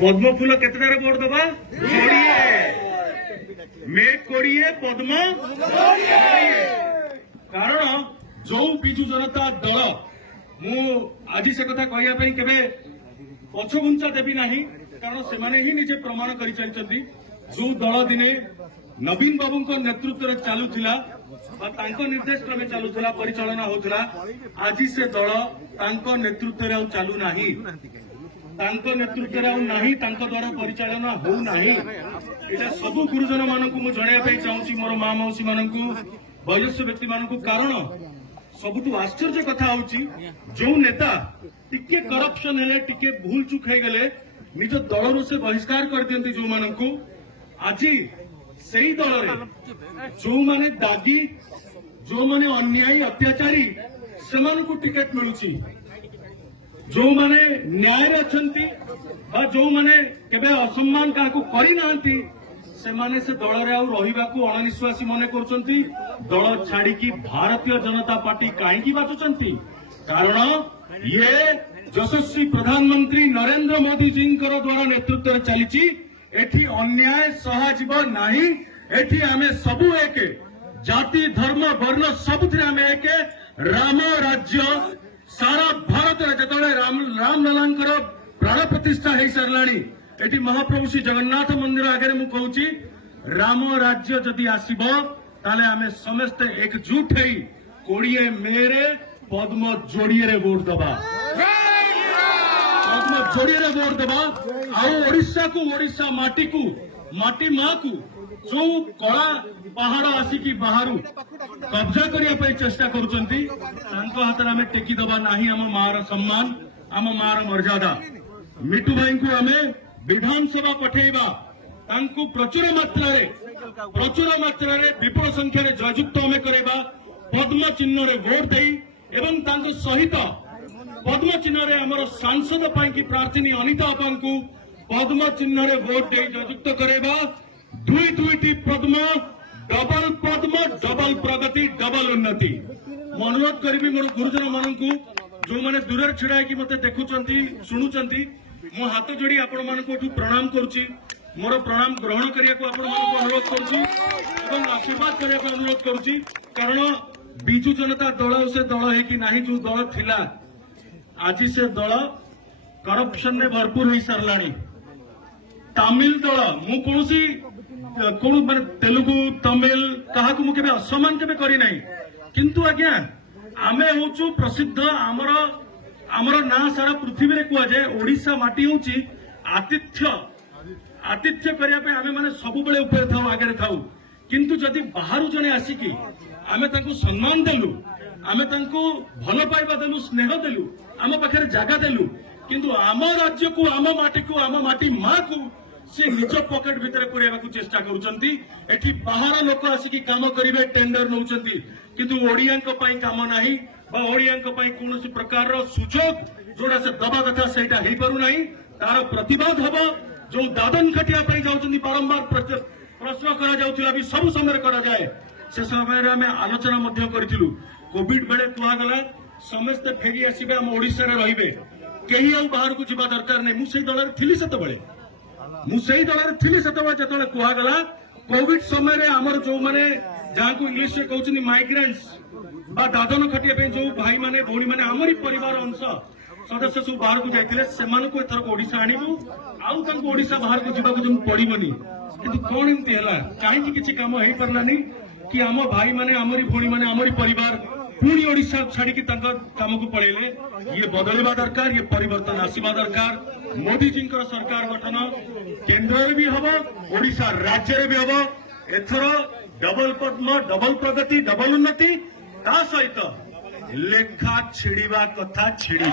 पद्म फूल केतटारे vote दबा 20 make 20 पद्म 20 कारण जो विजु जनता दल मु आज से कथा कहवाई केवे पछघुंचा देवी ना कारण से ही निजे प्रमाण कर चलती जो दल दिने नवीन बाबू नेतृत्व में चलुला निर्देश क्रमे चलुला परिचालना होता आज से दल नेतृत्व में चलुना नेतृत्व द्वारा परिचालना होना यहाँ सब गुरुजन मान जनवाई चाहूँगी मोर माँ मौसी मान वयस्क व्यक्ति मान कारण सबुठ आश्चर्य कथा हूँ जो नेता टिके करप्शन है टिके भूल चुक हो गले निज दल से बहिष्कार कर दियंती जो मानू आज से दल जो माने दागी जो माने अन्यायी अत्याचारी से टिकेट मिलू जो माने न्याय अच्छी जो माने केबे असम्मान क्या करना से दल रहा अणनिश्वासी मन कर दल छाड़ी भारतीय जनता पार्टी कहीं बाचुंट कारण ये यशस्वी प्रधानमंत्री नरेंद्र मोदी जी द्वारा नेतृत्व चली एठी अन्याय सहाजीव नाही एठी आमे सबु एक जाति धर्म वर्ण सबुथिरे आमे एक राम राज्य सारा भारत जतले राम लालांकर प्राण प्रतिष्ठा हो साराणी एठी महाप्रभु श्री जगन्नाथ मंदिर आगे मु कहूची राम राज्य जदि आसीबो ताले आमे समस्त एकजुट होई 20 मेरे पद्म जोड़िए वोट दबा पद्म जोड़िए वोट दबा ओडिशा को ओडिशा माटी माँ को जो कला पहाड़ आसिकी बाहर कब्जा करने चेष्टा करुचंती हाथ में टेकी दबा नहीं आम मार सम्मान आम मार मर्यादा मिटू भाई को आम विधानसभा पठेबा प्रचुर मात्रा विपुल संख्यार जययुक्त आम करवा पद्म चिन्ह वोट दे एवं सहित पद्म चिन्ह आमर सांसद की प्रार्थी अनिता अपा को पद्म चिन्ह वोट दे जययुक्त करवा दुईटी पद्म डबल प्रगति डबल उन्नति अनुरोध करी मोर गुरुजन मान जो मैंने दूर छिड़ा मत देखुंट शुणुंट मो हाथ जोड़ी आपण मानू प्रणाम करुच्ची मोर प्रणाम ग्रहण करने को अनुरोध करुच्ची आशीर्वाद करने को अनुरोध करुच्ची कारण बिजु जनता दल से दल है कि नहीं जो दल थिला आज से दल करप्शन में भरपूर हो साराणी तमिल दल मु कौन माने तेलुगु तमिल कहा मुझे असम्मान के करना किंतु आज्ञा आमे हूँ प्रसिद्ध आमर आमर ना सारा पृथ्वी में कहुए ओडिशा माटी हूँ आतिथ्य आतिथ्य करने आमे माने सब बेले ऊपर था आगे था किंतु जदि बाहर जने आसिकी आमे तांको सम्मान देलु आमे तांको भल पाइबा देलु स्नेह देलु आम पाखे जगह देलु किंतु आम राज्य को आम माटी माँ को सी निज पकेट भितर पुरेबा चेष्टा करुचंती एठी बाहर लोक आसिकी काम करिवे टेंडर नौचंती किंतु ओडिया काम नाही बा ओडिया कौन प्रकार सुजोग जोड़ा से दबा कथा सेटा हेई पारु नाही तार प्रतिवाद हबो जो दादन खटिया पई जाउचंती बारंबार प्रश्न करा जाउथिला भी सब समय करा जाए से समय आम आलोचना मध्य करिथिलु कोविड बेले कहगला समस्त फेरी आसीबे हम ओडिसा रे रहिबे केही आ बाहर को जिबा दरकार नै मु सेही दलर थिली सेतबेले जतबेले कहगला कोविड समय आमर जो माने जहाँ को इंग्लिश से कहते माइग्रेंट्स बा दादन खटिया पे जो भाई माने भौणी माने आमरी परिवार अंश सदस्य सब बाहर को जाइथिले सेमान को एथर ओडिशा आनिबु आउ तांको ओडिशा बाहर को जिबा को जम पड़िबनी किंतु कोन एमती हला काहे किछि काम हेई परलानी कि आम भाई माने आमरी भौणी माने आमरी परिवार पुणी ओडिशा छाड़ी की काम को पड़ेले ये बदलवा दरकार ये परिवर्तन आसवा दरकार मोदी जी सरकार गठन केंद्र भी हम ओडिशा राज्य भी हम एथर डबल पद्म डबल प्रगति डबल उन्नति ता सहित लेखा छिड़वा कथा छिड़ी